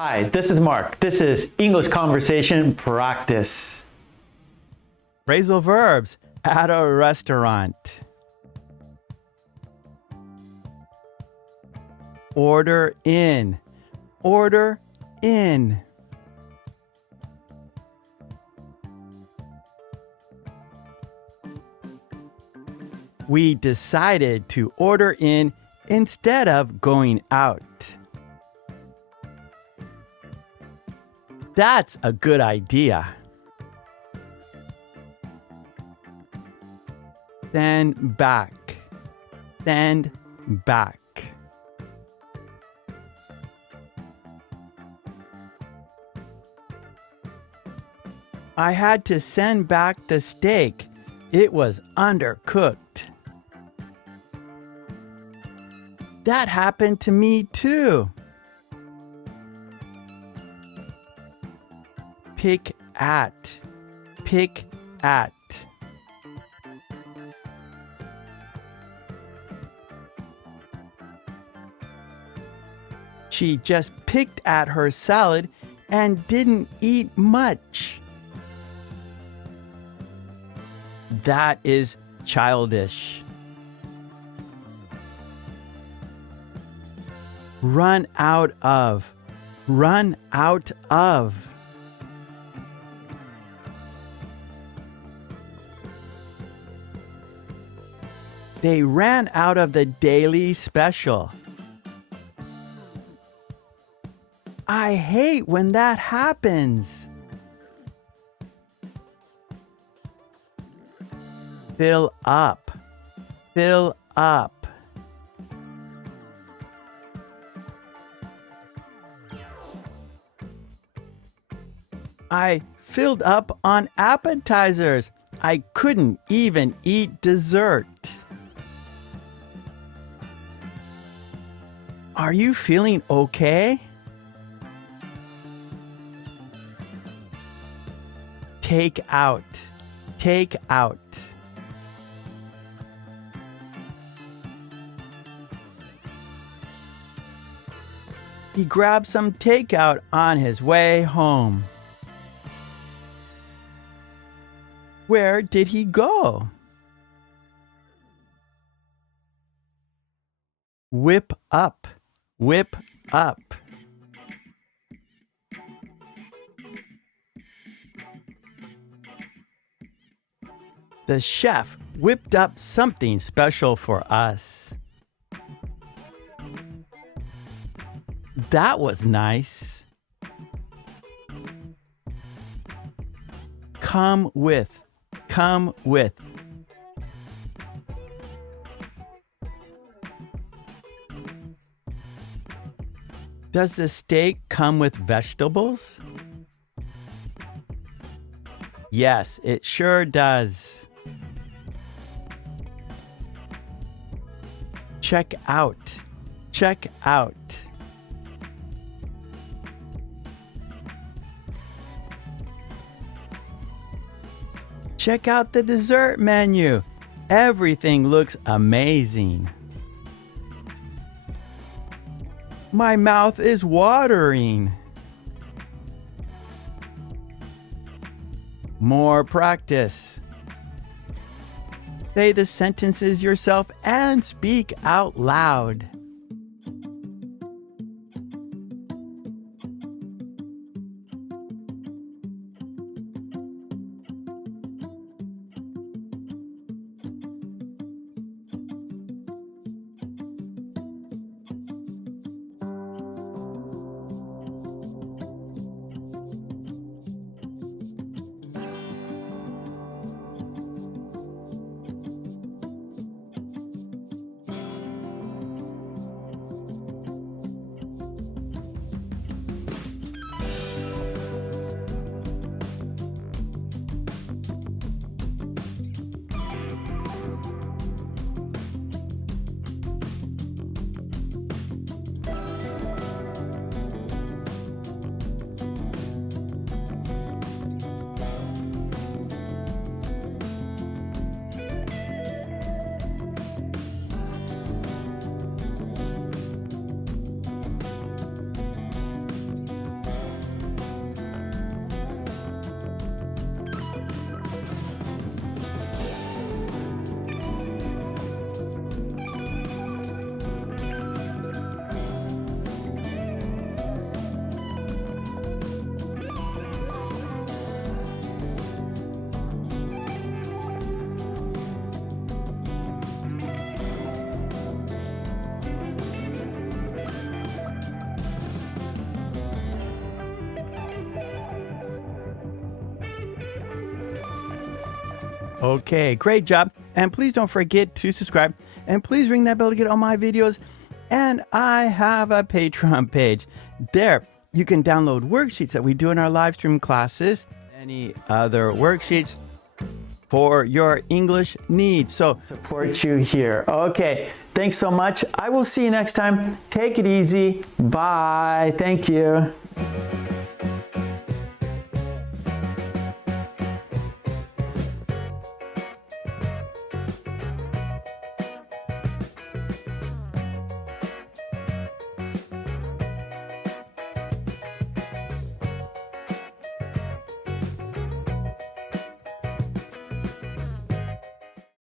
Hi, this is Mark. This is English Conversation Practice. Phrasal verbs at a restaurant. Order in. Order in. We decided to order in instead of going out. That's a good idea. Send back. Send back. I had to send back the steak. It was undercooked. That happened to me too. Pick at. Pick at. She just picked at her salad and didn't eat much. That is childish. Run out of. Run out of. They ran out of the daily special. I hate when that happens. Fill up. Fill up. I filled up on appetizers. I couldn't even eat dessert. Are you feeling okay? Take out. Take out. He grabbed some takeout on his way home. Where did he go? Whip up. Whip up. The chef whipped up something special for us. That was nice. Come with. Come with. Does the steak come with vegetables? Yes, it sure does. Check out. Check out. Check out the dessert menu. Everything looks amazing. My mouth is watering. More practice. Say the sentences yourself and speak out loud. Okay, great job. And please don't forget to subscribe. And please ring that bell to get all my videos. And I have a Patreon page. There, you can download worksheets that we do in our live stream classes. Any other worksheets for your English needs. So Support you here. Okay, thanks so much. I will see you next time. Take it easy. Bye. Thank you.